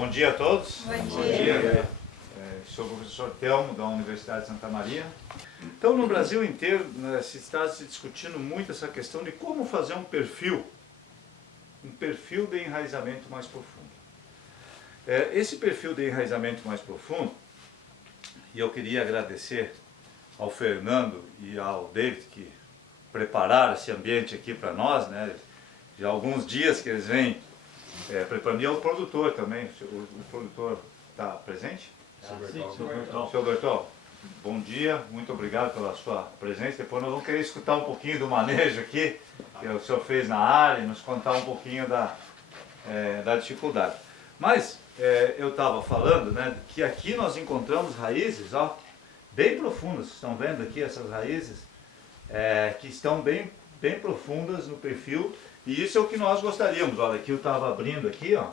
Bom dia a todos. Bom dia. Sou o professor Telmo, da Universidade de Santa Maria. Então, no Brasil inteiro, se está se discutindo muito essa questão de como fazer um perfil de enraizamento mais profundo. Esse perfil de enraizamento mais profundo, e eu queria agradecer ao Fernando e ao David que prepararam esse ambiente aqui para nós, né? Já há alguns dias que eles vêm preparando, e ao produtor também. O produtor está presente? Seu Bertol, bom dia, muito obrigado pela sua presença. Depois nós vamos querer escutar um pouquinho do manejo aqui, que o senhor fez na área, e nos contar um pouquinho da dificuldade. Mas eu estava falando, né, que aqui nós encontramos raízes, ó, bem profundas. Vocês estão vendo aqui essas raízes que estão bem profundas no perfil, e isso é o que nós gostaríamos. Olha, aqui eu estava abrindo aqui, ó,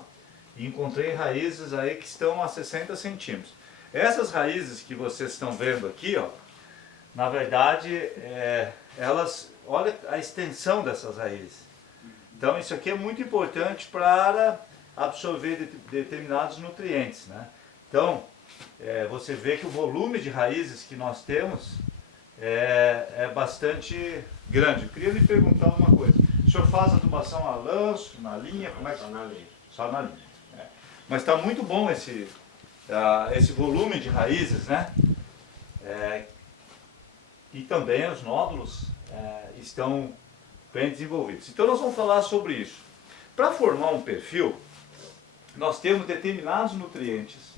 e encontrei raízes aí que estão a 60 centímetros. Essas raízes que vocês estão vendo aqui, ó, na verdade, elas, olha a extensão dessas raízes. Então isso aqui é muito importante para absorver determinados nutrientes, né? Então, você vê que o volume de raízes que nós temos é bastante grande. Eu queria lhe perguntar uma coisa. O senhor faz adubação a lanço, na linha? Como é que... Só na linha. Só na linha. Mas está muito bom esse volume de raízes, né? E também os nódulos estão bem desenvolvidos. Então nós vamos falar sobre isso. Para formar um perfil, nós temos determinados nutrientes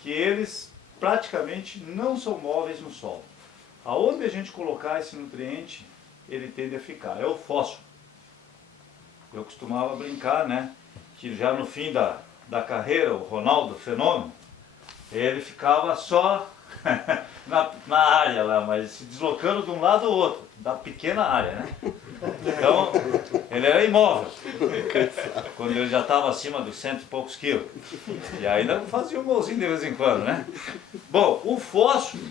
que eles praticamente não são móveis no solo. Aonde a gente colocar esse nutriente, ele tende a ficar. É o fósforo. Eu costumava brincar, né, que já no fim da carreira, o Ronaldo Fenômeno, ele ficava só na área lá, mas se deslocando de um lado ao outro, da pequena área, né? Então, ele era imóvel, quando ele já estava acima dos 100 e poucos quilos. E ainda fazia um golzinho de vez em quando, né? Bom, o fósforo,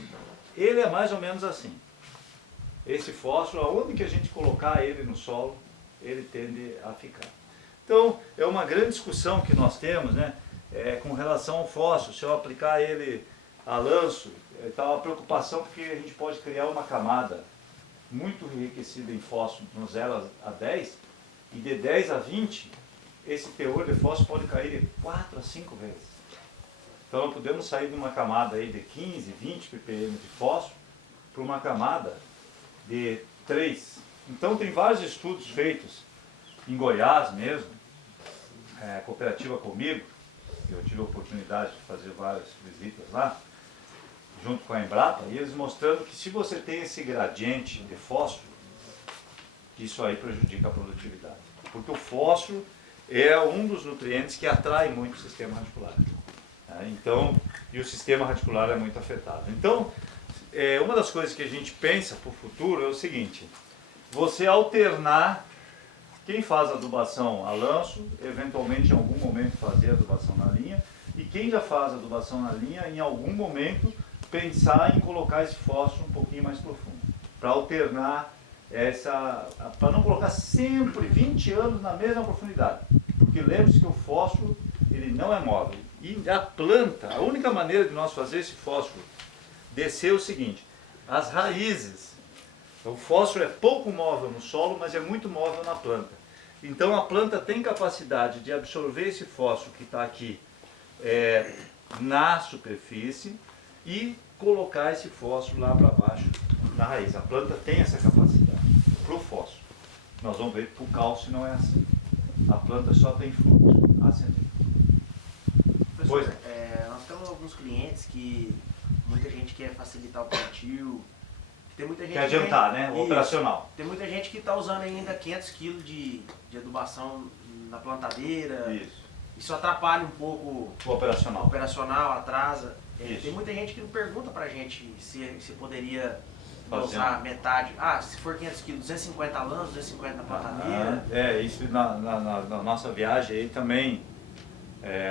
ele é mais ou menos assim. Esse fósforo, aonde que a gente colocar ele no solo, ele tende a ficar. Então, é uma grande discussão que nós temos, né, com relação ao fósforo. Se eu aplicar ele a lanço, está uma preocupação porque a gente pode criar uma camada muito enriquecida em fósforo no 0 a 10, e de 10 a 20, esse teor de fósforo pode cair de 4 a 5 vezes. Então, nós podemos sair de uma camada aí de 15, 20 ppm de fósforo para uma camada de 3. Então, tem vários estudos feitos em Goiás mesmo, cooperativa comigo, eu tive a oportunidade de fazer várias visitas lá, junto com a Embrapa, e eles mostrando que se você tem esse gradiente de fósforo, isso aí prejudica a produtividade. Porque o fósforo é um dos nutrientes que atrai muito o sistema radicular. Então, e o sistema radicular é muito afetado. Então, uma das coisas que a gente pensa para o futuro é o seguinte: você alternar, quem faz adubação a lanço, eventualmente em algum momento fazer adubação na linha, e quem já faz adubação na linha, em algum momento pensar em colocar esse fósforo um pouquinho mais profundo, para alternar para não colocar sempre 20 anos na mesma profundidade, porque lembre-se que o fósforo ele não é móvel, e a planta, a única maneira de nós fazer esse fósforo descer é o seguinte: as raízes, o fósforo é pouco móvel no solo, mas é muito móvel na planta. Então a planta tem capacidade de absorver esse fósforo que está aqui na superfície e colocar esse fósforo lá para baixo na raiz. A planta tem essa capacidade para o fósforo. Nós vamos ver que o cálcio não é assim. A planta só tem fluxo ascendente. Professor, nós temos alguns clientes que muita gente quer facilitar o plantio. Tem muita gente quer adiantar, né? O operacional. Tem muita gente que está usando ainda 500 kg de adubação na plantadeira. Isso atrapalha um pouco o operacional, atrasa. Tem muita gente que pergunta pra gente se poderia usar metade. Se for 500 kg, 250 lãs, 250 na plantadeira. Isso na nossa viagem aí também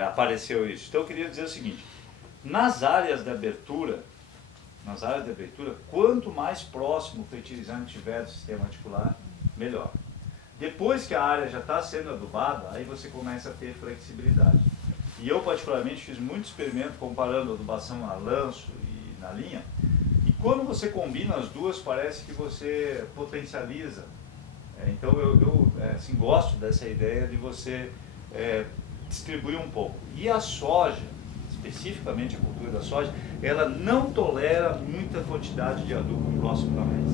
apareceu isso. Então eu queria dizer o seguinte: nas áreas de abertura, quanto mais próximo o fertilizante tiver do sistema radicular, melhor. Depois que a área já está sendo adubada, aí você começa a ter flexibilidade. E eu particularmente fiz muito experimento comparando a adubação a lanço e na linha. E quando você combina as duas, parece que você potencializa. Então eu assim, gosto dessa ideia de você distribuir um pouco. E a soja, especificamente a cultura da soja, ela não tolera muita quantidade de adubo próximo da raiz.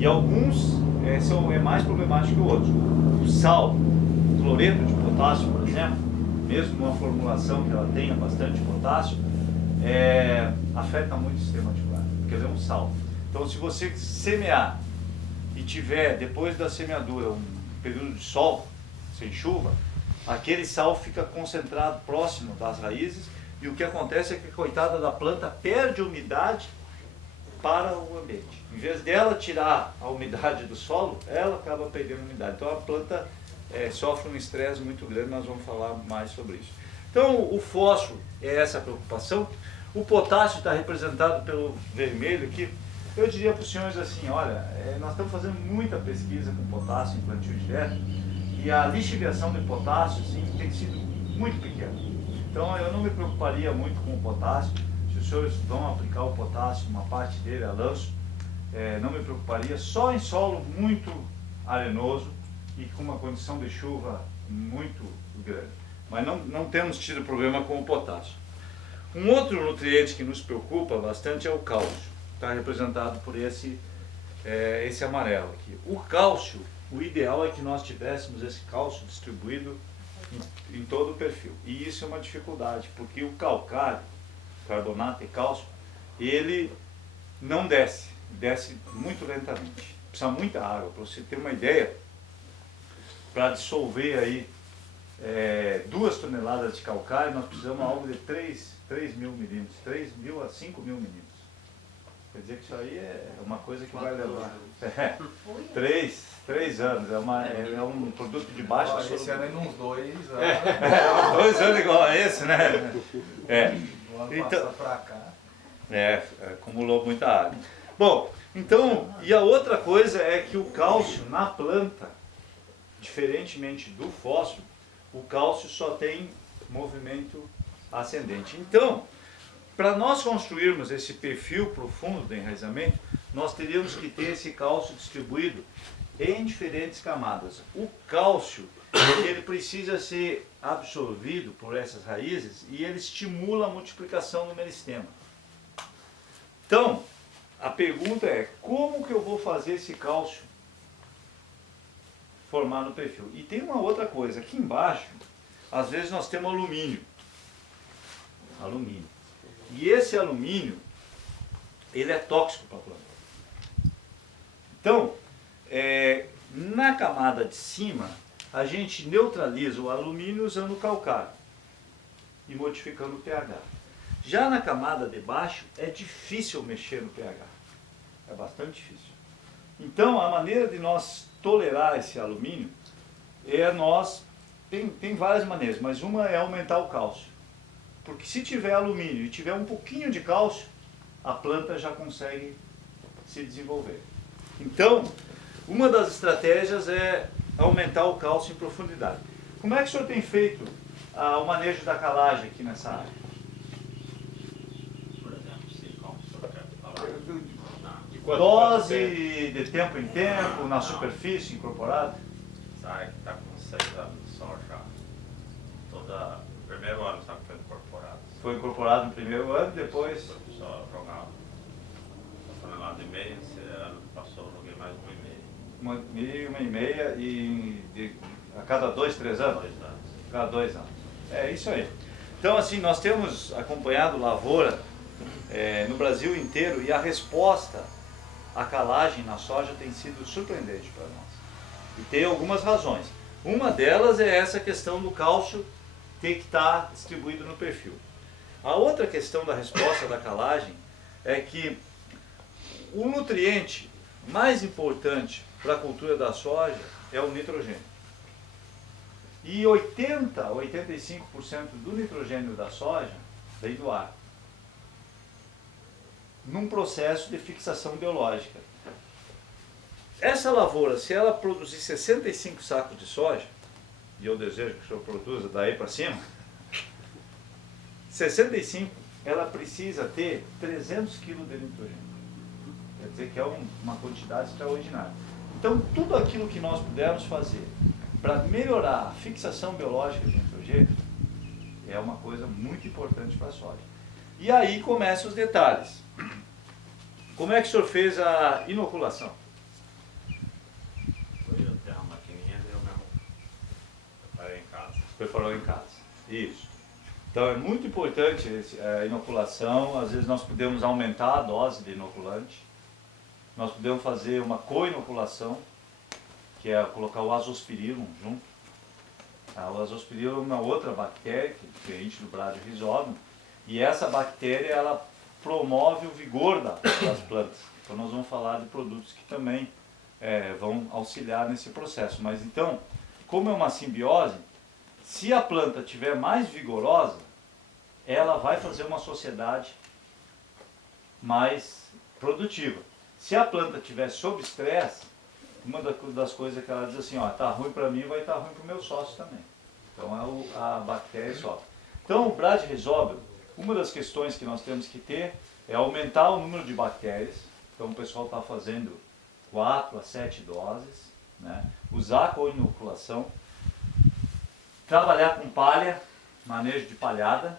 E alguns é mais problemático que o outro. O sal, o cloreto de potássio, por exemplo, mesmo numa formulação que ela tenha bastante potássio, afeta muito o sistema articular, porque ele é um sal. Então, se você semear e tiver, depois da semeadura, um período de sol, sem chuva, aquele sal fica concentrado próximo das raízes e o que acontece é que a coitada da planta perde umidade para o ambiente. Em vez dela tirar a umidade do solo, ela acaba perdendo umidade. Então a planta sofre um estresse muito grande, nós vamos falar mais sobre isso. Então o fósforo é essa preocupação. O potássio está representado pelo vermelho aqui. Eu diria para os senhores assim, olha, nós estamos fazendo muita pesquisa com potássio em plantio direto e a lixiviação de potássio sim, tem sido muito pequena. Então eu não me preocuparia muito com o potássio. Se os senhores vão aplicar o potássio, uma parte dele a lanço, não me preocuparia. Só em solo muito arenoso e com uma condição de chuva muito grande. Mas não temos tido problema com o potássio. Um outro nutriente que nos preocupa bastante é o cálcio. Está representado por esse amarelo aqui. O cálcio, o ideal é que nós tivéssemos esse cálcio distribuído em todo o perfil. E isso é uma dificuldade, porque o calcário, carbonato e cálcio, ele não desce muito lentamente. Precisa muita água. Para você ter uma ideia, para dissolver aí 2 toneladas de calcário, nós precisamos algo de 3 mil milímetros, 3 mil a 5 mil milímetros. Quer dizer que isso aí é uma coisa que vai levar 3 anos, é um produto de baixa solubilidade. Esse ano é uns 2 uns anos. 2 anos igual a esse, né? Do ano Então, passado pra cá. acumulou muita água. Bom, então, e a outra coisa é que o cálcio na planta, diferentemente do fósforo, o cálcio só tem movimento ascendente. Então, para nós construirmos esse perfil profundo de enraizamento, nós teríamos que ter esse cálcio distribuído em diferentes camadas. O cálcio, ele precisa ser absorvido por essas raízes e ele estimula a multiplicação no meristema. Então, a pergunta é, como que eu vou fazer esse cálcio formar no perfil? E tem uma outra coisa, aqui embaixo, às vezes nós temos alumínio. E esse alumínio, ele é tóxico para a planta. Então, na camada de cima, a gente neutraliza o alumínio usando o calcário e modificando o pH. Já na camada de baixo, é difícil mexer no pH. É bastante difícil. Então, a maneira de nós tolerar esse alumínio tem várias maneiras, mas uma é aumentar o cálcio. Porque se tiver alumínio e tiver um pouquinho de cálcio, a planta já consegue se desenvolver. Então, uma das estratégias é aumentar o cálcio em profundidade. Como é que o senhor tem feito o manejo da calagem aqui nessa área? Por exemplo, se como o senhor quer falar. Dose de tempo em tempo, na superfície incorporada? Essa área que está com 6 anos só já. No primeiro ano sabe que foi incorporado. Foi incorporado no primeiro ano, depois... Foi só jogar 1,5 tonelada, esse ano passou, eu joguei mais 1,5. 1,5 e a cada 2, 3 anos? 2 anos. Cada 2 anos. É isso aí. Então, assim, nós temos acompanhado lavoura no Brasil inteiro e a resposta à calagem na soja tem sido surpreendente para nós. E tem algumas razões. Uma delas é essa questão do cálcio ter que estar distribuído no perfil. A outra questão da resposta da calagem é que o nutriente mais importante para a cultura da soja é o nitrogênio. E 80 a 85% do nitrogênio da soja vem do ar, num processo de fixação biológica. Essa lavoura, se ela produzir 65 sacos de soja, e eu desejo que o senhor produza daí para cima, 65, ela precisa ter 300 kg de nitrogênio. Quer dizer que é uma quantidade extraordinária. Então, tudo aquilo que nós pudermos fazer para melhorar a fixação biológica de nitrogênio é uma coisa muito importante para a soja. E aí começam os detalhes. Como é que o senhor fez a inoculação? Foi eu ter uma maquininha e eu mesmo preparei em casa. Preparou em casa. Isso. Então é muito importante a inoculação. Às vezes nós podemos aumentar a dose de inoculante. Nós podemos fazer uma co-inoculação, que é colocar o azospirillum junto. O azospirillum é uma outra bactéria, que é diferente do Bradyrhizobium, e essa bactéria ela promove o vigor das plantas. Então nós vamos falar de produtos que também vão auxiliar nesse processo. Mas então, como é uma simbiose, se a planta estiver mais vigorosa, ela vai fazer uma sociedade mais produtiva. Se a planta estiver sob estresse, uma das coisas que ela diz assim, ó, tá ruim para mim, vai estar ruim para o meu sócio também. Então a bactéria sofre. Então o Bradyrhizobium, uma das questões que nós temos que ter é aumentar o número de bactérias. Então o pessoal está fazendo 4 a 7 doses, né? Usar com inoculação, trabalhar com palha, manejo de palhada.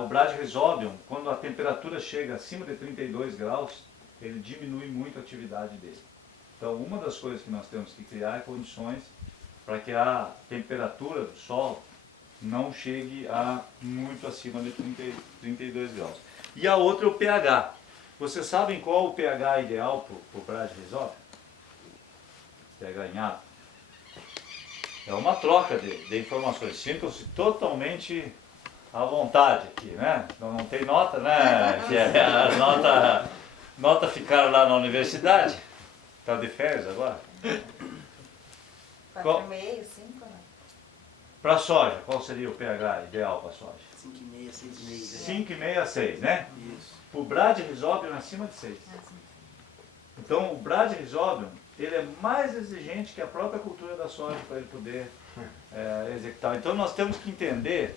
O Bradyrhizobium, quando a temperatura chega acima de 32 graus, ele diminui muito a atividade dele. Então, uma das coisas que nós temos que criar é condições para que a temperatura do solo não chegue a muito acima de 32 graus. E a outra é o pH. Vocês sabem qual o pH ideal para o Bradyrhizobium? pH em água. É uma troca de informações. Sintam-se totalmente à vontade aqui, né? Não tem nota, né? Que as nota ficaram lá na universidade. Está de férias agora? 4,5, 5, né? Para a soja, qual seria o pH ideal para a soja? 5,5, 6,5. 5,5 a 6, né? Isso. O Bradyrhizobium é acima de 6. Então o Bradyrhizobium, ele é mais exigente que a própria cultura da soja para ele poder executar. Então nós temos que entender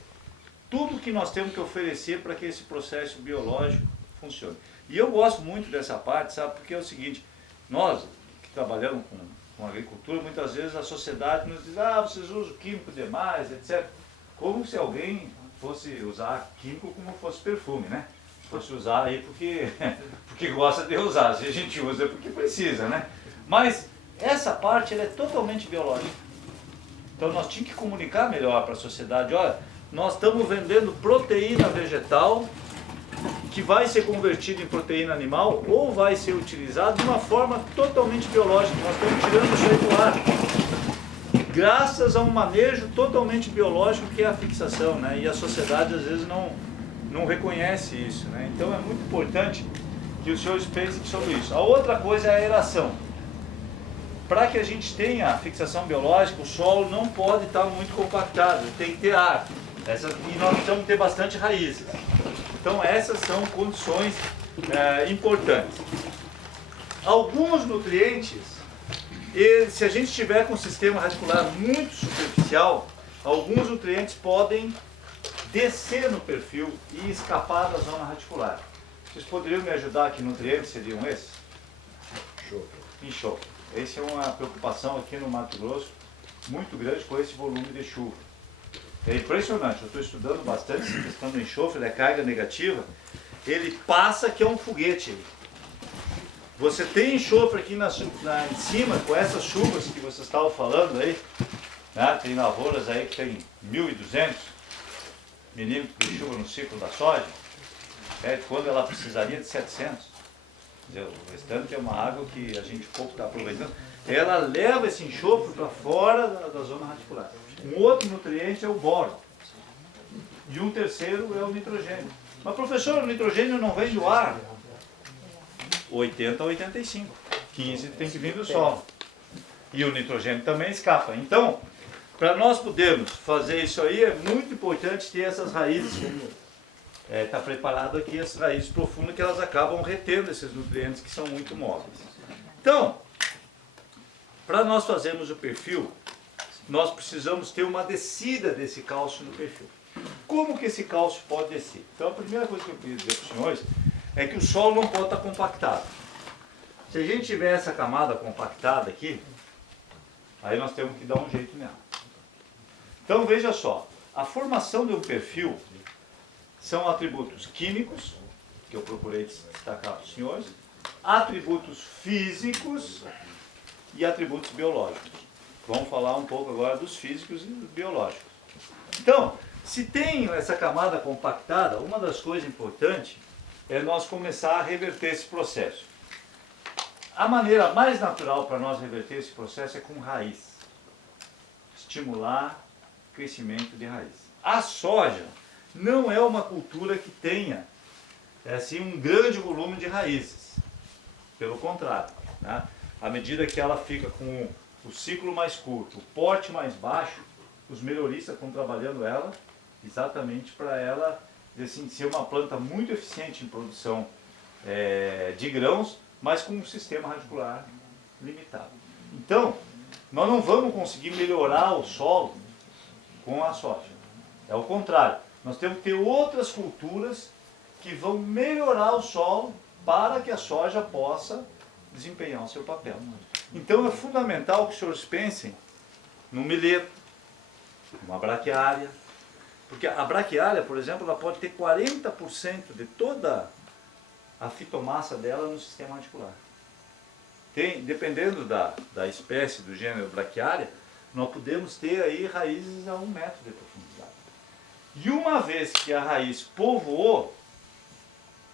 tudo que nós temos que oferecer para que esse processo biológico funcione. E eu gosto muito dessa parte, sabe? Porque é o seguinte, nós que trabalhamos com agricultura, muitas vezes a sociedade nos diz, vocês usam químico demais, etc. Como se alguém fosse usar químico como fosse perfume, né? Fosse usar aí porque gosta de usar. Se a gente usa é porque precisa, né? Mas essa parte ela é totalmente biológica. Então nós tínhamos que comunicar melhor para a sociedade, olha, nós estamos vendendo proteína vegetal que vai ser convertida em proteína animal ou vai ser utilizado de uma forma totalmente biológica. Nós estamos tirando isso aí do ar. Graças a um manejo totalmente biológico que é a fixação, né? E a sociedade às vezes não reconhece isso, né? Então é muito importante que os senhores pensem sobre isso. A outra coisa é a aeração. Para que a gente tenha a fixação biológica, o solo não pode estar muito compactado, tem que ter ar. E nós precisamos ter bastante raízes. Então essas são condições importantes. Alguns nutrientes, se a gente tiver com um sistema radicular muito superficial, alguns nutrientes podem descer no perfil e escapar da zona radicular. Vocês poderiam me ajudar? Que nutrientes seriam esses? Enxofre. Essa é uma preocupação aqui no Mato Grosso muito grande com esse volume de chuva. É impressionante, eu estou estudando bastante essa questão do enxofre, da carga negativa. Ele passa que é um foguete. Você tem enxofre aqui em cima, com essas chuvas que vocês estavam falando aí, né? Tem lavouras aí que tem 1.200 milímetros de chuva no ciclo da soja, quando ela precisaria de 700. Quer dizer, o restante é uma água que a gente pouco está aproveitando. Ela leva esse enxofre para fora da zona radicular. Um outro nutriente é o boro. E um terceiro é o nitrogênio. Mas professor, o nitrogênio não vem do ar? 80 a 85. 15 tem que vir do solo. E o nitrogênio também escapa. Então, para nós podermos fazer isso aí, é muito importante ter essas raízes, como está preparado aqui, as raízes profundas, que elas acabam retendo esses nutrientes que são muito móveis. Então, para nós fazermos o perfil, nós precisamos ter uma descida desse cálcio no perfil. Como que esse cálcio pode descer? Então a primeira coisa que eu queria dizer para os senhores é que o solo não pode estar compactado. Se a gente tiver essa camada compactada aqui, aí nós temos que dar um jeito nela. Então veja só, a formação de um perfil são atributos químicos, que eu procurei destacar para os senhores, atributos físicos e atributos biológicos. Vamos falar um pouco agora dos físicos e dos biológicos. Então, se tem essa camada compactada, uma das coisas importantes é nós começar a reverter esse processo. A maneira mais natural para nós reverter esse processo é com raiz. Estimular o crescimento de raiz. A soja não é uma cultura que tenha assim, um grande volume de raízes. Pelo contrário, né? À medida que ela fica com o ciclo mais curto, o porte mais baixo, os melhoristas estão trabalhando ela exatamente para ela assim, ser uma planta muito eficiente em produção de grãos, mas com um sistema radicular limitado. Então, nós não vamos conseguir melhorar o solo com a soja. É o contrário. Nós temos que ter outras culturas que vão melhorar o solo para que a soja possa desempenhar o seu papel. Então é fundamental que os senhores pensem no milheto, numa braquiária, porque a braquiária, por exemplo, ela pode ter 40% de toda a fitomassa dela no sistema radicular. Dependendo da espécie, do gênero braquiária, nós podemos ter aí raízes a 1 metro de profundidade. E uma vez que a raiz povoou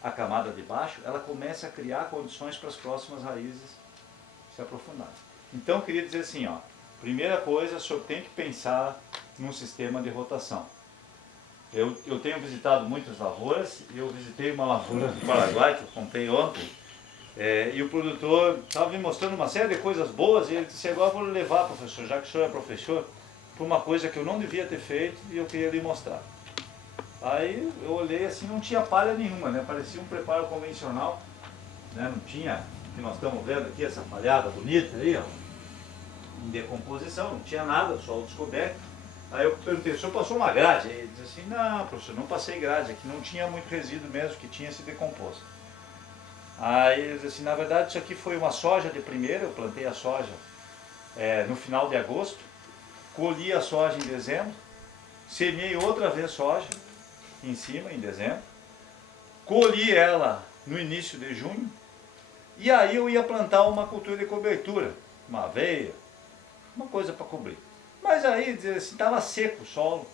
a camada de baixo, ela começa a criar condições para as próximas raízes se aprofundarem. Então, eu queria dizer assim, ó, primeira coisa, o senhor tem que pensar num sistema de rotação. Eu tenho visitado muitas lavouras, e eu visitei uma lavoura do Paraguai, que eu comprei ontem, e o produtor estava me mostrando uma série de coisas boas, e ele disse, agora eu vou levar, professor, já que o senhor é professor, para uma coisa que eu não devia ter feito, e eu queria lhe mostrar. Aí eu olhei assim, não tinha palha nenhuma, né? Parecia um preparo convencional, né? Não tinha, que nós estamos vendo aqui, essa palhada bonita aí, ó, em decomposição, não tinha nada, só o descoberto. Aí eu perguntei, o senhor passou uma grade? Aí ele disse assim, não, professor, não passei grade, aqui não tinha muito resíduo mesmo, que tinha se decomposto. Aí ele disse assim, na verdade isso aqui foi uma soja de primeira, eu plantei a soja no final de agosto, colhi a soja em dezembro, semeei outra vez soja em cima, em dezembro, colhi ela no início de junho, e aí eu ia plantar uma cultura de cobertura, uma aveia, uma coisa para cobrir. Mas aí, assim, estava seco o solo,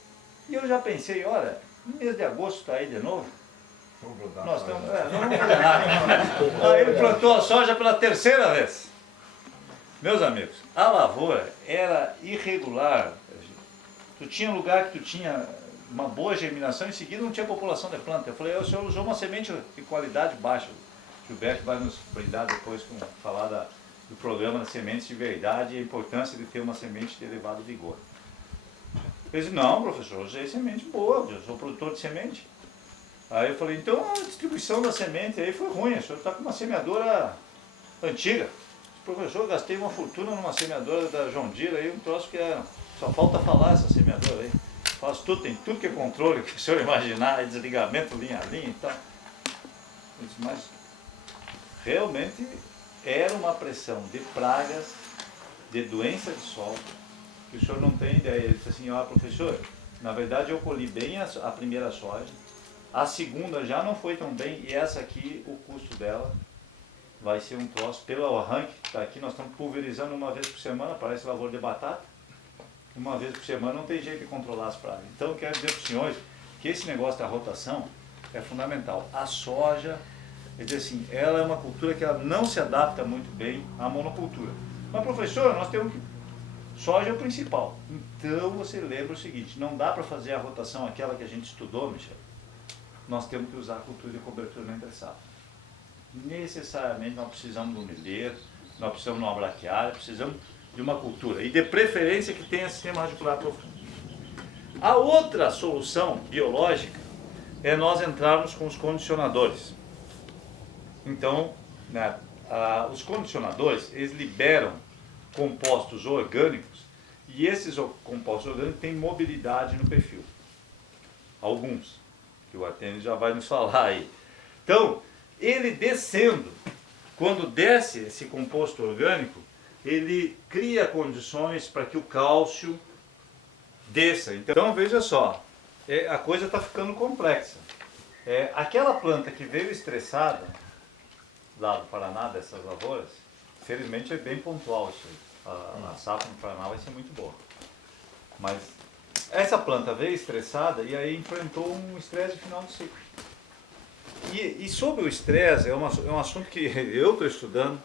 e eu já pensei, olha, no mês de agosto está aí de novo, nós estamos, não vamos fazer nada. Aí ele plantou a soja pela terceira vez. Meus amigos, a lavoura era irregular, tu tinha lugar que tu tinha uma boa germinação, em seguida não tinha população de planta. Eu falei, o senhor usou uma semente de qualidade baixa. O Gilberto vai nos brindar depois com falar do programa das sementes de verdade e a importância de ter uma semente de elevado vigor. Ele disse, não, professor, eu usei semente boa, eu sou produtor de semente. Aí eu falei, então a distribuição da semente aí foi ruim, o senhor está com uma semeadora antiga. Professor, eu gastei uma fortuna numa semeadora da John Deere, aí um troço que só falta falar essa semeadora aí. Faz tudo, tem tudo que é controle, que o senhor imaginar, desligamento linha a linha e tal. Eu disse, mas realmente era uma pressão de pragas, de doença de solo, que o senhor não tem ideia. Ele disse assim, ó, professor, na verdade eu colhi bem a primeira soja, a segunda já não foi tão bem, e essa aqui, o custo dela vai ser um troço, pelo arranque, tá aqui nós estamos pulverizando uma vez por semana, parece lavoura de batata, uma vez por semana não tem jeito de controlar as pragas. Então eu quero dizer para os senhores que esse negócio da rotação é fundamental. A soja, quer dizer assim, ela é uma cultura que ela não se adapta muito bem à monocultura. Mas professor, nós temos que... Soja é o principal. Então você lembra o seguinte, não dá para fazer a rotação aquela que a gente estudou, Michel. Nós temos que usar a cultura de cobertura na entre-safra. Necessariamente nós precisamos de um milheiro, nós precisamos de uma braquiária, precisamos de uma cultura, e de preferência que tenha sistema radicular profundo. A outra solução biológica é nós entrarmos com os condicionadores. Então, né, os condicionadores, eles liberam compostos orgânicos, e esses compostos orgânicos têm mobilidade no perfil. alguns, que o Artênio já vai nos falar aí. Então, ele descendo, quando desce esse composto orgânico, ele cria condições para que o cálcio desça. Então, veja só, a coisa está ficando complexa. Aquela planta que veio estressada, lá do Paraná, dessas lavouras, felizmente é bem pontual isso aí. A safra no Paraná vai ser muito boa. Mas essa planta veio estressada e aí enfrentou um estresse no final do ciclo. E sobre o estresse, é um assunto que eu estou estudando,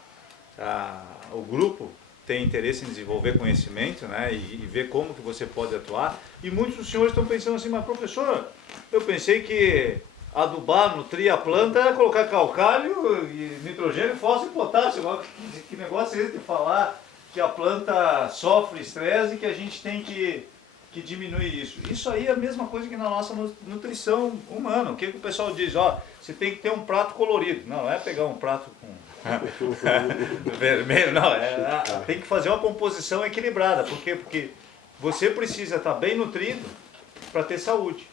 o grupo tem interesse em desenvolver conhecimento, né, e ver como que você pode atuar. E muitos dos senhores estão pensando assim, mas professor, eu pensei que adubar, nutrir a planta era colocar calcário, e nitrogênio, fósforo e potássio. Que negócio é esse de falar que a planta sofre estresse e que a gente tem que diminuir isso? Isso aí é a mesma coisa que na nossa nutrição humana. O que o pessoal diz? Você tem que ter um prato colorido. Não é pegar um prato com vermelho, não. Tem que fazer uma composição equilibrada. Por quê? Porque você precisa estar bem nutrido para ter saúde.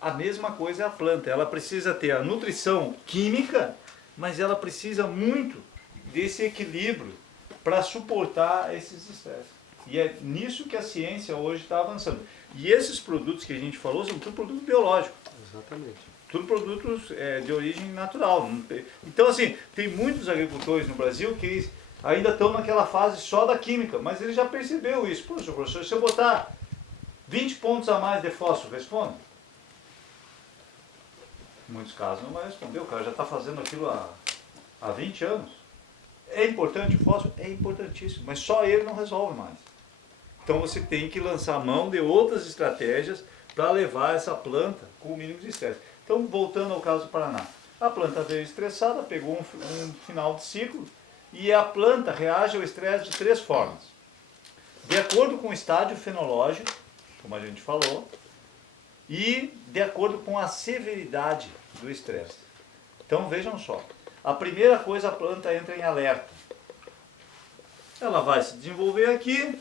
A mesma coisa é a planta. Ela precisa ter a nutrição química, mas ela precisa muito desse equilíbrio para suportar esses estresses. E é nisso que a ciência hoje está avançando. E esses produtos que a gente falou são tudo produtos biológicos. Exatamente. Tudo produtos de origem natural. Então, assim, tem muitos agricultores no Brasil que ainda estão naquela fase só da química, mas ele já percebeu isso. Poxa, professor, se eu botar 20 pontos a mais de fósforo, responde? Em muitos casos não vai responder, o cara já está fazendo aquilo há 20 anos. É importante o fósforo? É importantíssimo, mas só ele não resolve mais. Então você tem que lançar mão de outras estratégias para levar essa planta com o mínimo de estresse. Então, voltando ao caso do Paraná. A planta veio estressada, pegou um final de ciclo, e a planta reage ao estresse de 3 formas. De acordo com o estádio fenológico, como a gente falou, e de acordo com a severidade do estresse. Então, vejam só. A primeira coisa, a planta entra em alerta. Ela vai se desenvolver aqui,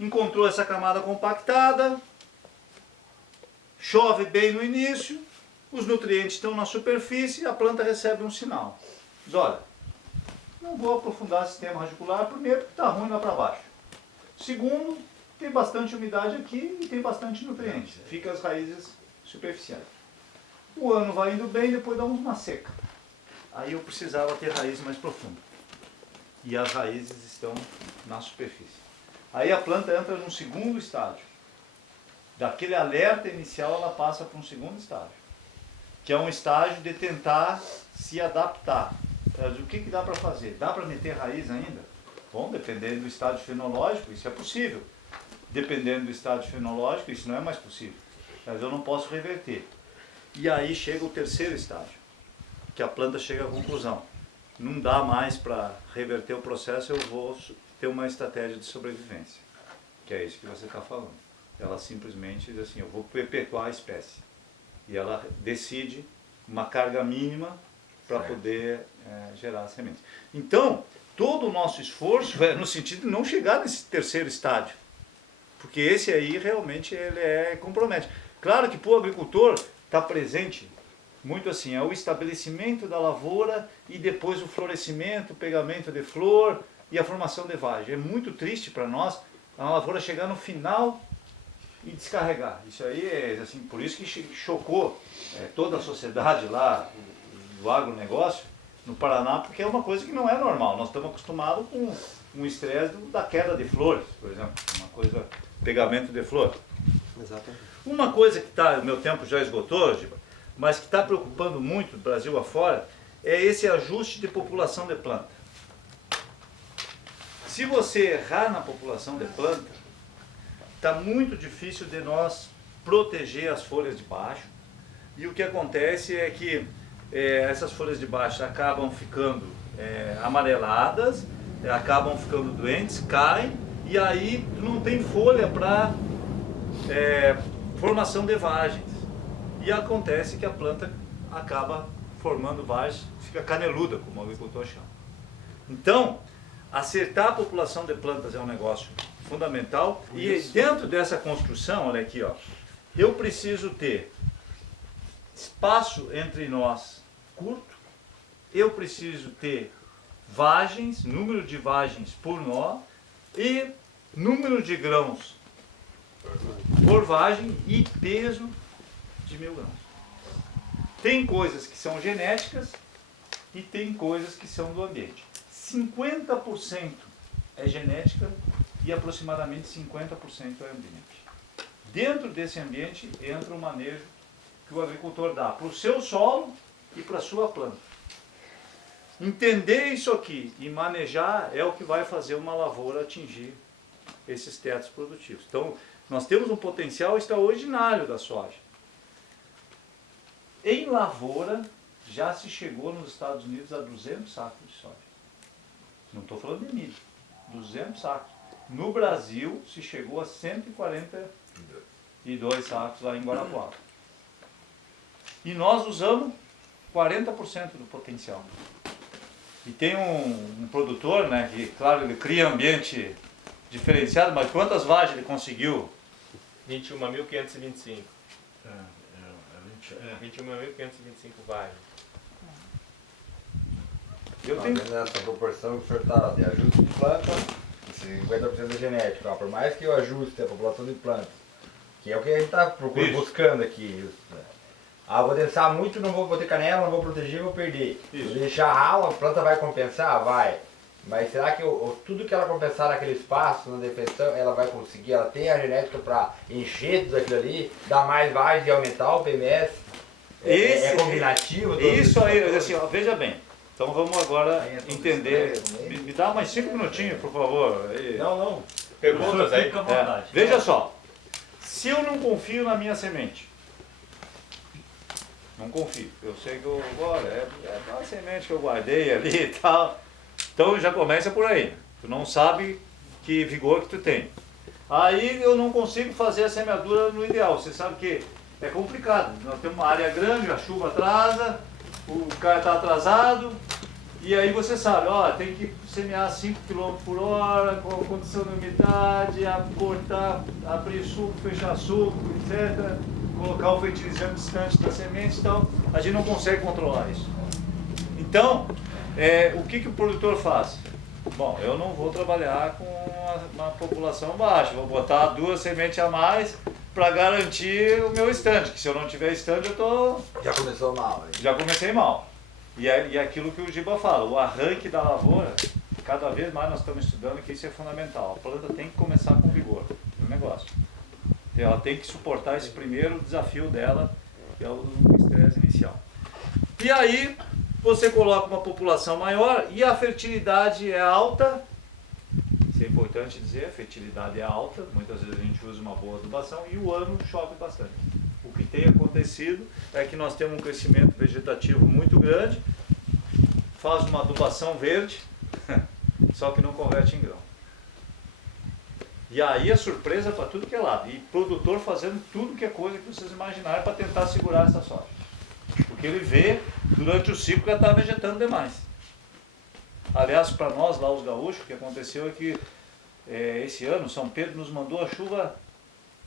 encontrou essa camada compactada, chove bem no início, os nutrientes estão na superfície, a planta recebe um sinal. Diz, olha, não vou aprofundar o sistema radicular, primeiro porque está ruim lá para baixo. Segundo, tem bastante umidade aqui e tem bastante nutrientes. Fica as raízes superficiais. O ano vai indo bem, depois dá uma seca. Aí eu precisava ter raiz mais profunda. E as raízes estão na superfície. Aí a planta entra num segundo estágio. Daquele alerta inicial ela passa para um segundo estágio. Que é um estágio de tentar se adaptar. O que dá para fazer? Dá para meter raiz ainda? Bom, dependendo do estágio fenológico, isso é possível. Dependendo do estágio fenológico, isso não é mais possível. Mas eu não posso reverter. E aí chega o terceiro estágio, que a planta chega à conclusão. Não dá mais para reverter o processo, eu vou ter uma estratégia de sobrevivência. Que é isso que você está falando. Ela simplesmente diz assim, eu vou perpetuar a espécie. E ela decide uma carga mínima para poder gerar sementes. Então, todo o nosso esforço é no sentido de não chegar nesse terceiro estágio. Porque esse aí realmente ele compromete. Claro que para o agricultor está presente muito assim, é o estabelecimento da lavoura e depois o florescimento, o pegamento de flor e a formação de vagem. É muito triste para nós a lavoura chegar no final e descarregar. Isso aí é assim, por isso que chocou toda a sociedade lá do agronegócio no Paraná, porque é uma coisa que não é normal. Nós estamos acostumados com um estresse da queda de flores, por exemplo, uma coisa, pegamento de flor. Exatamente. Uma coisa que o meu tempo já esgotou, Giba, mas que está preocupando muito o Brasil afora, é esse ajuste de população de planta. Se você errar na população de planta, está muito difícil de nós proteger as folhas de baixo. E o que acontece é que essas folhas de baixo acabam ficando amareladas, acabam ficando doentes, caem, e aí não tem folha para formação de vagens. E acontece que a planta acaba formando vagens, fica caneluda, como o agricultor chama. Então, acertar a população de plantas é um negócio fundamental. E dentro dessa construção, olha aqui, ó, eu preciso ter espaço entre nós curto, eu preciso ter vagens, número de vagens por nó e número de grãos por vagem e peso de 1000 grãos. Tem coisas que são genéticas e tem coisas que são do ambiente. 50% é genética e aproximadamente 50% é ambiente. Dentro desse ambiente entra o manejo que o agricultor dá para o seu solo e para a sua planta. Entender isso aqui e manejar é o que vai fazer uma lavoura atingir esses tetos produtivos. Então, nós temos um potencial extraordinário da soja. Em lavoura, já se chegou nos Estados Unidos a 200 sacos de soja. Não estou falando de milho. 200 sacos. No Brasil, se chegou a 142 sacos lá em Guarapuava. E nós usamos 40% do potencial. E tem um produtor, né, que, claro, ele cria ambiente diferenciado, mas quantas vagens ele conseguiu? 21.525. 21.525 vagens. Eu tenho... Nessa proporção que o senhor está de ajuste de planta, 50% é genético. Ó, por mais que eu ajuste a população de plantas, que é o que a gente está buscando aqui. Vou densar muito, não vou ter canela, não vou proteger, vou perder. Isso. Vou deixar ralo, a planta vai compensar? Vai. Mas será que tudo que ela compensar naquele espaço, na defensão, ela vai conseguir? Ela tem a genética para encher tudo aquilo ali, dar mais vagem e aumentar o PMS? É combinativo? Isso aí, assim, ó, veja bem. Então vamos agora entender. Me dá mais 5 minutinhos, por favor. Aí. Não. Perguntas aí? Veja só. Se eu não confio na minha semente, não confio. Eu sei que é uma semente que eu guardei ali e tal. Então já começa por aí. Tu não sabe que vigor que tu tem. Aí eu não consigo fazer a semeadura no ideal. Você sabe que é complicado. Nós temos uma área grande, a chuva atrasa, o cara está atrasado. E aí você sabe, tem que semear 5 km por hora, com a condição de umidade, cortar, abrir suco, fechar suco, etc. Colocar o fertilizante distante da semente, então a gente não consegue controlar isso. Então, o que o produtor faz? Bom, eu não vou trabalhar com uma população baixa, vou botar 2 sementes a mais para garantir o meu estande, que se eu não tiver estande eu tô... Já começou mal. Hein? Já comecei mal. E aquilo que o Giba fala, o arranque da lavoura, cada vez mais nós estamos estudando que isso é fundamental. A planta tem que começar com vigor no negócio. Ela tem que suportar esse primeiro desafio dela, que é o estresse inicial. E aí você coloca uma população maior e a fertilidade é alta. Isso é importante dizer, a fertilidade é alta, muitas vezes a gente usa uma boa adubação e o ano chove bastante. O que tem acontecido é que nós temos um crescimento vegetativo muito grande, faz uma adubação verde, só que não converte em grão. E aí é surpresa para tudo que é lado. E produtor fazendo tudo que é coisa que vocês imaginarem para tentar segurar essa soja. Porque ele vê durante o ciclo que ela está vegetando demais. Aliás, para nós lá os gaúchos, o que aconteceu é que esse ano São Pedro nos mandou a chuva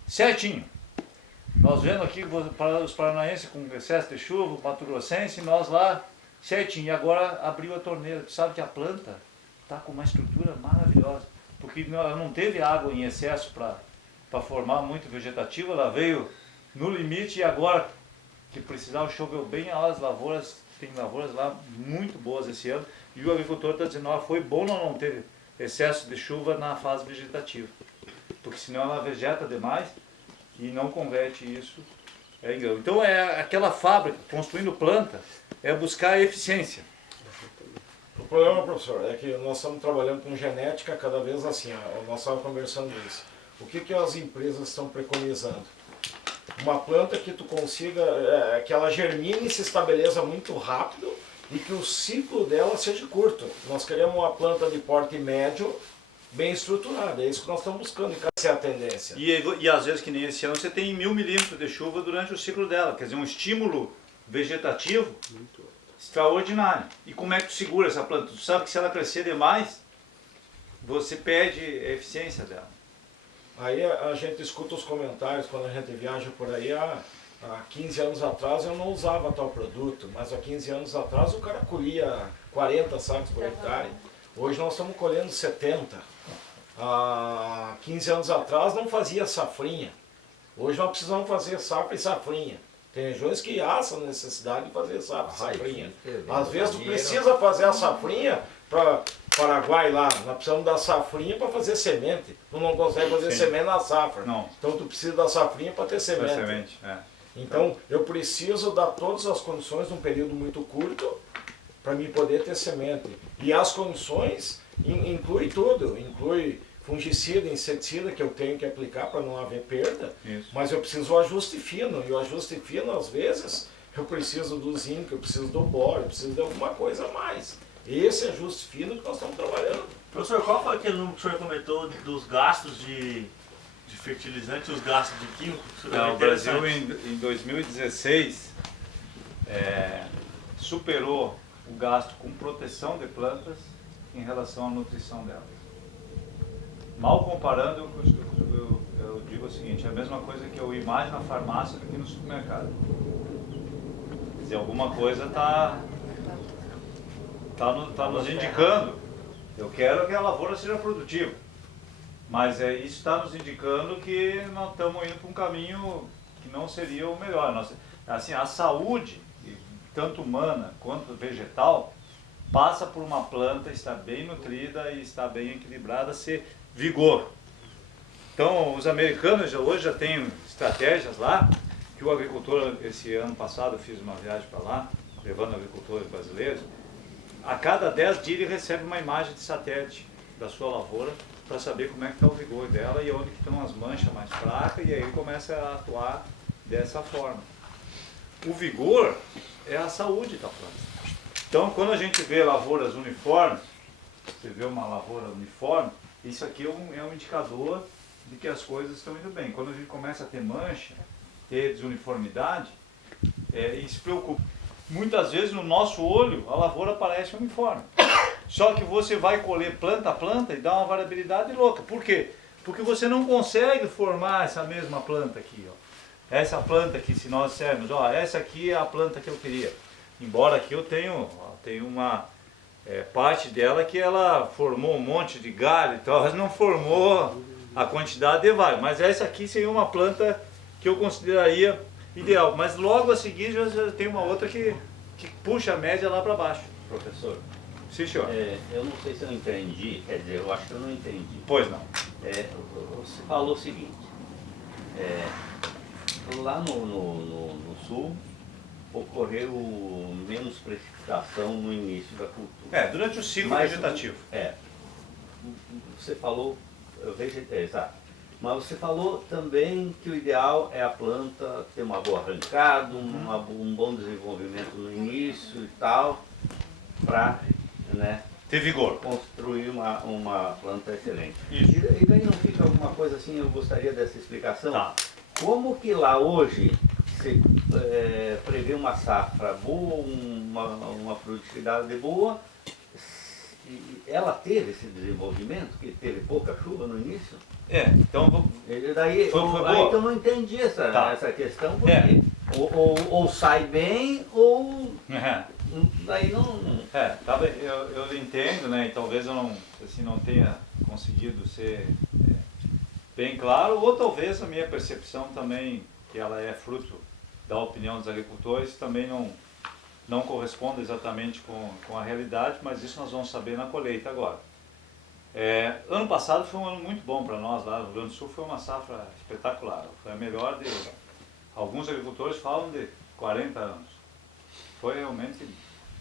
certinho. Nós vendo aqui para os paranaenses com excesso de chuva, o Mato Grossense, nós lá certinho. E agora abriu a torneira. Tu sabe que a planta está com uma estrutura maravilhosa. Porque ela não teve água em excesso para formar muito vegetativo, ela veio no limite e agora que precisava choveu bem, as lavouras, tem lavouras lá muito boas esse ano e o agricultor está dizendo, foi bom não ter excesso de chuva na fase vegetativa, porque senão ela vegeta demais e não converte isso em grão. Então aquela fábrica, construindo planta, é buscar a eficiência. O problema, professor, é que nós estamos trabalhando com genética cada vez assim, nós estávamos conversando isso. O que as empresas estão preconizando? Uma planta que tu consiga, que ela germine e se estabeleça muito rápido e que o ciclo dela seja curto. Nós queremos uma planta de porte médio, bem estruturada, é isso que nós estamos buscando, e essa é a tendência. E às vezes, que nem esse ano, você tem 1000 milímetros de chuva durante o ciclo dela, quer dizer, um estímulo vegetativo extraordinário. E como é que tu segura essa planta? Tu sabe que se ela crescer demais, você perde a eficiência dela. Aí a gente escuta os comentários quando a gente viaja por aí, há 15 anos atrás eu não usava tal produto, mas há 15 anos atrás o cara colhia 40 sacos por hectare. Hoje nós estamos colhendo 70. Há 15 anos atrás não fazia safrinha. Hoje nós precisamos fazer safra e safrinha. Tem regiões que há necessidade de fazer safra e safrinha. Às vezes tu precisa fazer a safrinha para Paraguai lá. Nós precisamos da safrinha para fazer semente. Tu não consegue fazer semente na safra. Não. Então tu precisa da safrinha para ter semente. Semente, é. Então eu preciso dar todas as condições num período muito curto para mim poder ter semente. E as condições inclui tudo, inclui fungicida, inseticida que eu tenho que aplicar para não haver perda, Isso. mas eu preciso do ajuste fino, e o ajuste fino às vezes eu preciso do zinco, eu preciso do boro, eu preciso de alguma coisa a mais. Esse ajuste fino que nós estamos trabalhando. Professor, qual foi aquele número que o senhor comentou dos gastos de fertilizante e os gastos de químico? O Brasil em 2016 superou o gasto com proteção de plantas em relação à nutrição delas. Mal comparando, eu digo o seguinte, é a mesma coisa que eu ir mais na farmácia do que no supermercado. Quer dizer, alguma coisa está nos indicando. Eu quero que a lavoura seja produtiva. Mas isso está nos indicando que nós estamos indo para um caminho que não seria o melhor. Assim, a saúde, tanto humana quanto vegetal, passa por uma planta estar bem nutrida e estar bem equilibrada, ser vigor. Então, os americanos hoje já têm estratégias lá, que o agricultor, esse ano passado eu fiz uma viagem para lá, levando agricultores brasileiros, a cada 10 dias ele recebe uma imagem de satélite da sua lavoura para saber como é que está o vigor dela e onde que estão as manchas mais fracas, e aí ele começa a atuar dessa forma. O vigor é a saúde da planta. Então, quando a gente vê lavouras uniformes, você vê uma lavoura uniforme, isso aqui é um indicador de que as coisas estão indo bem. Quando a gente começa a ter mancha, ter desuniformidade, e se preocupa. Muitas vezes no nosso olho a lavoura parece uniforme. Só que você vai colher planta a planta e dá uma variabilidade louca. Por quê? Porque você não consegue formar essa mesma planta aqui. Ó. Essa planta aqui, se nós dissermos, ó, essa aqui é a planta que eu queria. Embora aqui eu tenho uma parte dela que ela formou um monte de galho e tal, mas não formou a quantidade de vale. Mas essa aqui seria uma planta que eu consideraria ideal. Mas logo a seguir já tem uma outra que puxa a média lá para baixo. Professor, Sim, senhor. eu não sei se eu entendi, quer dizer, eu acho que eu não entendi. Pois não. Você falou o seguinte, lá no sul ocorreu menos precipitação no início da cultura. Durante o ciclo Mas vegetativo. Você falou, exato. Mas você falou também que o ideal é a planta ter uma boa arrancada, um bom desenvolvimento no início e tal, para ter vigor. construir uma planta excelente. Isso. E daí não fica alguma coisa assim, eu gostaria dessa explicação. Tá. Como que lá hoje se prevê uma safra boa, uma produtividade boa, e ela teve esse desenvolvimento, que teve pouca chuva no início? Então E daí, foi aí boa. que eu não entendi Tá. essa questão, porque ou sai bem, ou daí não... Tá bem, eu entendo, né? E talvez eu não tenha conseguido ser bem claro, ou talvez a minha percepção também, que ela é fruto da opinião dos agricultores, também não corresponde exatamente com a realidade, mas isso nós vamos saber na colheita agora. Ano passado foi um ano muito bom para nós lá no Rio Grande do Sul, foi uma safra espetacular, foi a melhor de... Alguns agricultores falam de 40 anos. Foi realmente...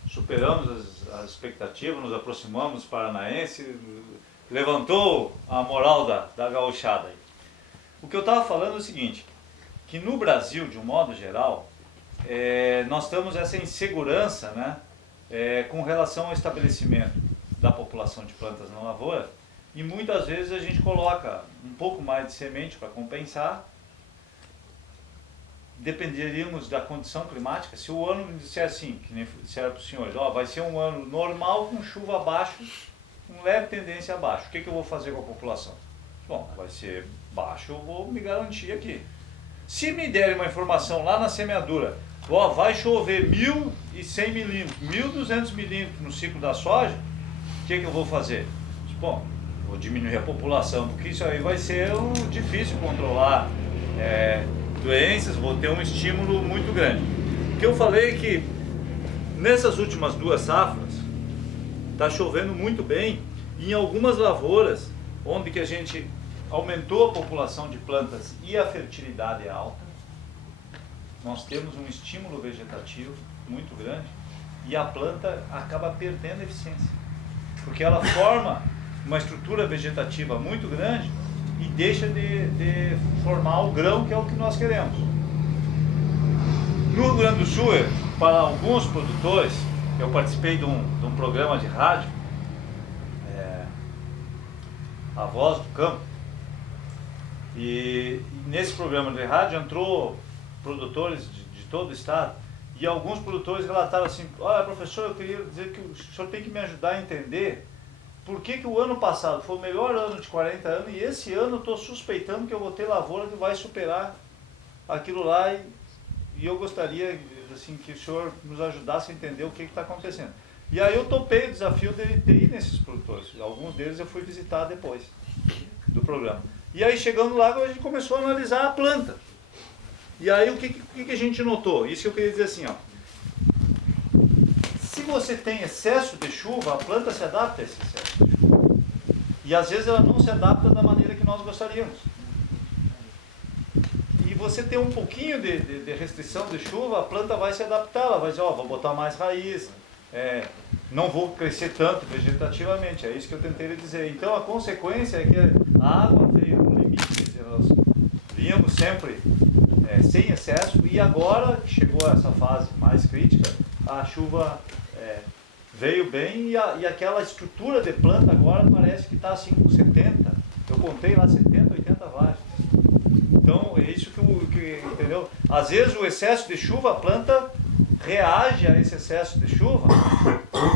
Superamos as expectativas, nos aproximamos do paranaense, levantou a moral da gauchada aí. O que eu estava falando é o seguinte, que no Brasil, de um modo geral, nós temos essa insegurança, né, com relação ao estabelecimento da população de plantas na lavoura, e muitas vezes a gente coloca um pouco mais de semente para compensar. Dependeríamos da condição climática. Se o ano disser assim, que nem disseram para os senhores, vai ser um ano normal com chuva abaixo, com leve tendência abaixo, o que eu vou fazer com a população? Bom, vai ser baixo, eu vou me garantir aqui. Se me derem uma informação lá na semeadura, ó, vai chover 1.100 milímetros, 1.200 milímetros no ciclo da soja, o que eu vou fazer? Bom, vou diminuir a população, porque isso aí vai ser difícil controlar doenças, vou ter um estímulo muito grande. O que eu falei é que nessas últimas 2 safras, está chovendo muito bem, e em algumas lavouras, onde que a gente aumentou a população de plantas e a fertilidade é alta, nós temos um estímulo vegetativo muito grande, e a planta acaba perdendo eficiência, porque ela forma uma estrutura vegetativa muito grande e deixa de formar o grão, que é o que nós queremos. No Rio Grande do Sul, para alguns produtores, eu participei de um programa de rádio, A Voz do Campo, e nesse programa de rádio entrou produtores de todo o estado, e alguns produtores relataram assim: olha, professor, eu queria dizer que o senhor tem que me ajudar a entender por que o ano passado foi o melhor ano de 40 anos e esse ano eu estou suspeitando que eu vou ter lavoura que vai superar aquilo lá, e eu gostaria assim, que o senhor nos ajudasse a entender o que está acontecendo. E aí eu topei o desafio de ir nesses produtores. Alguns deles eu fui visitar depois do programa. E aí chegando lá, a gente começou a analisar a planta. E aí o que a gente notou? Isso que eu queria dizer assim, ó. Se você tem excesso de chuva, a planta se adapta a esse excesso de chuva. E às vezes ela não se adapta da maneira que nós gostaríamos. E você tem um pouquinho de restrição de chuva, a planta vai se adaptar, ela vai dizer, ó, vou botar mais raiz, não vou crescer tanto vegetativamente, é isso que eu tentei lhe dizer. Então a consequência é que a água veio no limite, quer dizer, nós víamos sempre sem excesso, e agora que chegou essa fase mais crítica, a chuva veio bem, e aquela estrutura de planta agora parece que está assim com 70, eu contei lá 70, 80 vagens. Então é isso que entendeu? Às vezes o excesso de chuva, a planta reage a esse excesso de chuva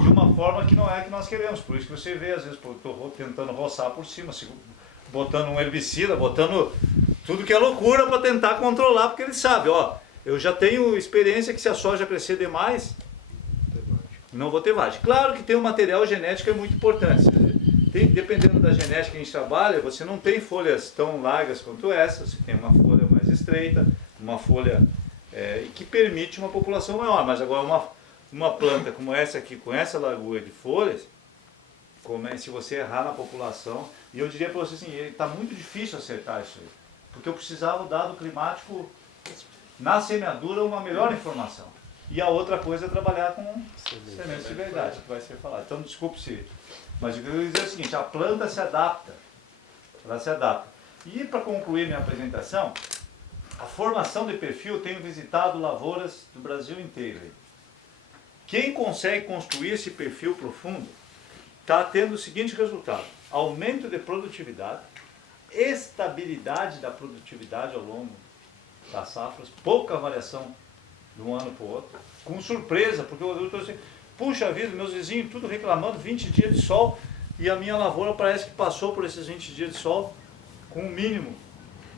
de uma forma que não é a que nós queremos. Por isso que você vê, às vezes, eu estou tentando roçar por cima, botando um herbicida, botando tudo que é loucura para tentar controlar, porque ele sabe, ó, eu já tenho experiência que se a soja crescer demais, não vou ter vagem. Claro que tem um material genético que é muito importante. Dependendo da genética que a gente trabalha, você não tem folhas tão largas quanto essa, você tem uma folha mais estreita, uma folha que permite uma população maior. Mas agora uma planta como essa aqui, com essa largura de folhas, se você errar na população, e eu diria para você assim, está muito difícil acertar isso aí, porque eu precisava do dado climático na semeadura, uma melhor informação. E a outra coisa é trabalhar com sementes de verdade, que vai ser falado. Então, desculpe se... Mas eu queria dizer o seguinte, a planta se adapta, ela se adapta. E para concluir minha apresentação, a formação de perfil, eu tenho visitado lavouras do Brasil inteiro. Quem consegue construir esse perfil profundo está tendo o seguinte resultado: aumento de produtividade, estabilidade da produtividade ao longo das safras, pouca variação de um ano para o outro, com surpresa, porque eu estou assim, puxa vida, meus vizinhos tudo reclamando, 20 dias de sol, e a minha lavoura parece que passou por esses 20 dias de sol com o mínimo,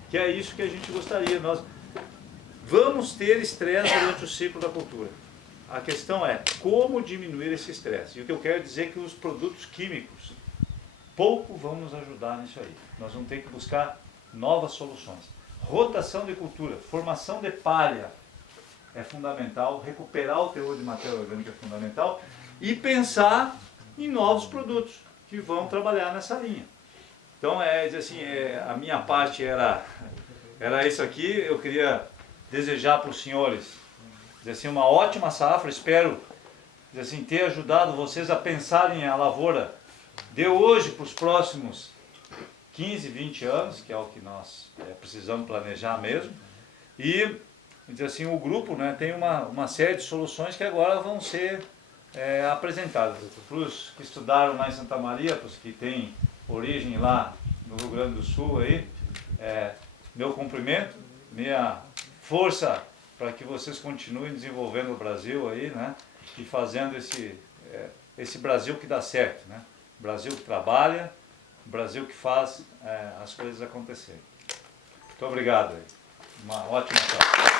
que é isso que a gente gostaria. Nós vamos ter estresse durante o ciclo da cultura. A questão é como diminuir esse estresse. E o que eu quero dizer é que os produtos químicos pouco vão nos ajudar nisso aí. Nós vamos ter que buscar novas soluções. Rotação de cultura, formação de palha é fundamental, recuperar o teor de matéria orgânica é fundamental, e pensar em novos produtos que vão trabalhar nessa linha. Então, a minha parte era isso aqui. Eu queria desejar para os senhores uma ótima safra. Espero ter ajudado vocês a pensarem a lavoura de hoje para os próximos 15, 20 anos, que é o que nós precisamos planejar mesmo. E o grupo tem uma série de soluções que agora vão ser apresentadas. Para os que estudaram lá em Santa Maria, para os que têm origem lá no Rio Grande do Sul, meu cumprimento, minha força para que vocês continuem desenvolvendo o Brasil e fazendo esse Brasil que dá certo, Brasil que trabalha, Brasil que faz as coisas acontecerem. Muito obrigado. Uma ótima causa.